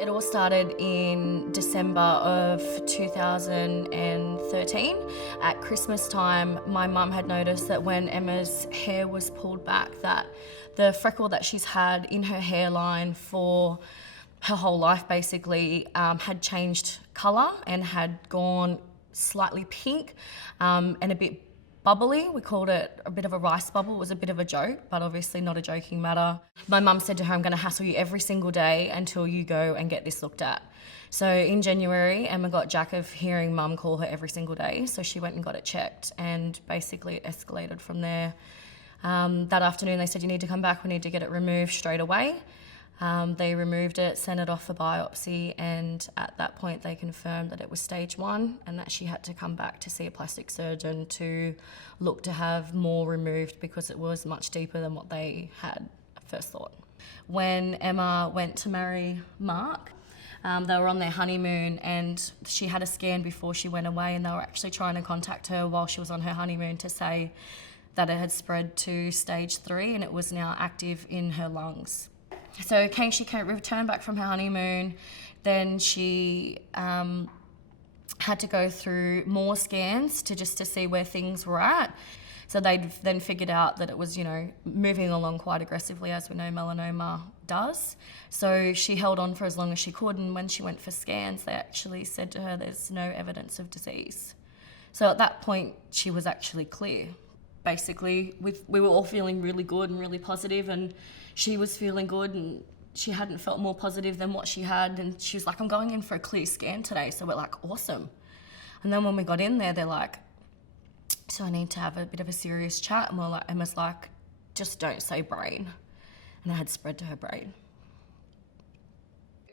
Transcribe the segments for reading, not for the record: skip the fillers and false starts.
It all started in December of 2013. At Christmas time, my mum had noticed that when Emma's hair was pulled back, that the freckle that she's had in her hairline for her whole life basically had changed colour and had gone slightly pink and a bit bubbly. We called it a bit of a rice bubble. It was a bit of a joke, but obviously not a joking matter. My mum said to her, I'm going to hassle you every single day until you go and get this looked at. So in January, Emma got jack of hearing mum call her every single day. So she went and got it checked, and basically it escalated from there. That afternoon they said, you need to come back, we need to get it removed straight away. They removed it, sent it off for biopsy, and at that point they confirmed that it was stage 1 and that she had to come back to see a plastic surgeon to look to have more removed because it was much deeper than what they had first thought. When Emma went to marry Mark, they were on their honeymoon and she had a scan before she went away, and they were actually trying to contact her while she was on her honeymoon to say that it had spread to stage 3 and it was now active in her lungs. So she returned back from her honeymoon, then she had to go through more scans to see where things were at. So they then figured out that it was, moving along quite aggressively, as we know melanoma does. So she held on for as long as she could, and when she went for scans, they actually said to her there's no evidence of disease. So at that point, she was actually clear. Basically, we were all feeling really good and really positive, and she was feeling good, and she hadn't felt more positive than what she had, and she was like, I'm going in for a clear scan today. So we're like, awesome. And then when we got in there, they're like, so I need to have a bit of a serious chat. And Emma's like, just don't say brain. And it had spread to her brain.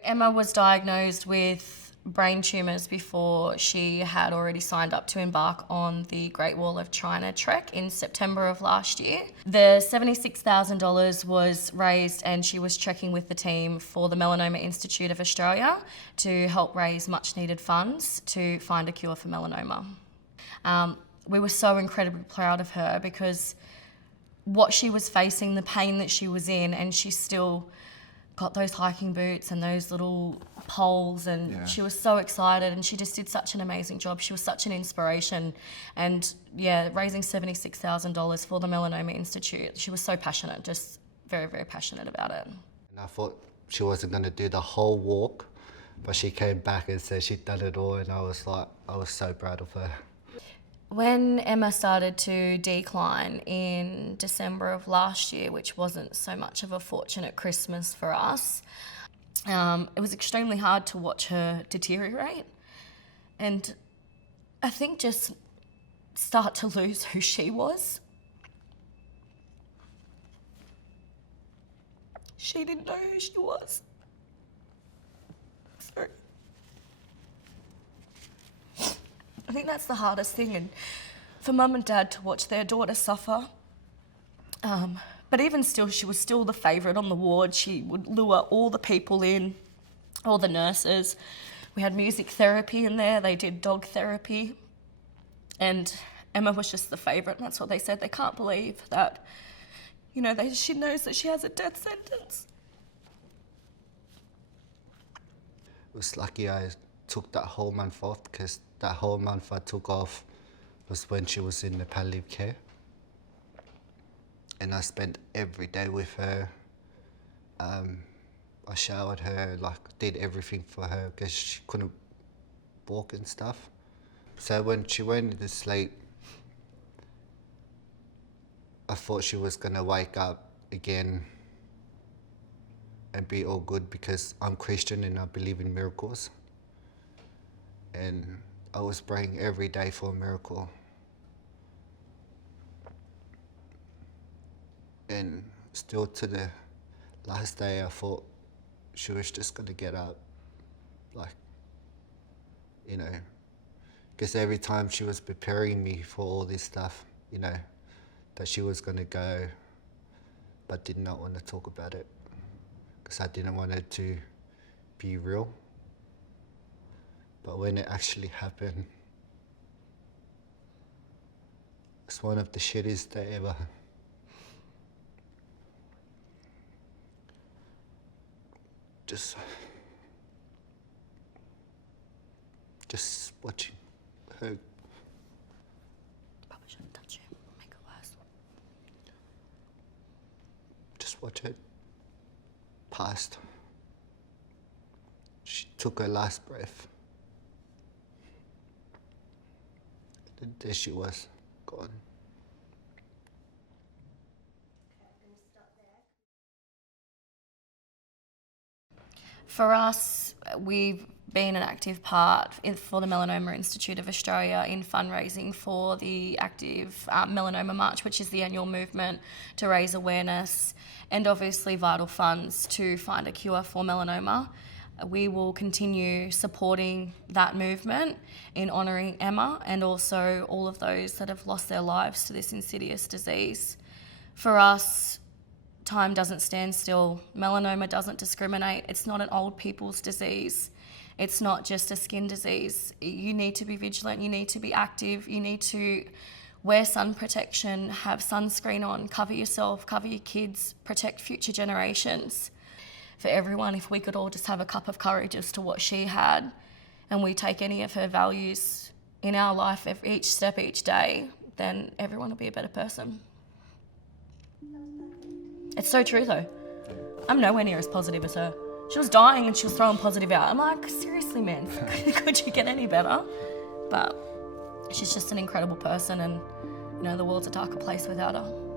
Emma was diagnosed with brain tumours before she had already signed up to embark on the Great Wall of China trek in September of last year. The $76,000 was raised, and she was trekking with the team for the Melanoma Institute of Australia to help raise much needed funds to find a cure for melanoma. We were so incredibly proud of her because what she was facing, the pain that she was in, and she still got those hiking boots and those little poles, and she was so excited, and she just did such an amazing job. She was such an inspiration, and raising $76,000 for the Melanoma Institute, she was so passionate, just very, very passionate about it. And I thought she wasn't going to do the whole walk, but she came back and said she'd done it all, and I was so proud of her. When Emma started to decline in December of last year, which wasn't so much of a fortunate Christmas for us, it was extremely hard to watch her deteriorate, and I think just start to lose who she was. She didn't know who she was. Sorry. I think that's the hardest thing, and for mum and dad to watch their daughter suffer. But even still, she was still the favourite on the ward. She would lure all the people in, all the nurses. We had music therapy in there, they did dog therapy. And Emma was just the favourite, and that's what they said. They can't believe that, she knows that she has a death sentence. It was lucky I took that whole month off, because that whole month I took off was when she was in the palliative care. And I spent every day with her. I showered her, did everything for her because she couldn't walk and stuff. So when she went to sleep, I thought she was gonna wake up again and be all good, because I'm Christian and I believe in miracles. And I was praying every day for a miracle. And still to the last day, I thought she was just gonna get up, because every time she was preparing me for all this stuff, that she was gonna go, but did not want to talk about it, because I didn't want it to be real. But when it actually happened, it's one of the shittiest day ever. just watching her Probably shouldn't touch you. Make it worse. just watch it past. She took her last breath. And there she was, gone. For us, we've been an active part for the Melanoma Institute of Australia in fundraising for the Active Melanoma March, which is the annual movement to raise awareness and obviously vital funds to find a cure for melanoma. We will continue supporting that movement in honouring Emma and also all of those that have lost their lives to this insidious disease. For us, time doesn't stand still. Melanoma doesn't discriminate. It's not an old people's disease. It's not just a skin disease. You need to be vigilant. You need to be active. You need to wear sun protection, have sunscreen on, cover yourself, cover your kids, protect future generations. For everyone, if we could all just have a cup of courage as to what she had and we take any of her values in our life each step, each day, then everyone will be a better person. It's so true though. I'm nowhere near as positive as her. She was dying and she was throwing positive out. I'm like, seriously, man, could you get any better? But she's just an incredible person and, you know, the world's a darker place without her.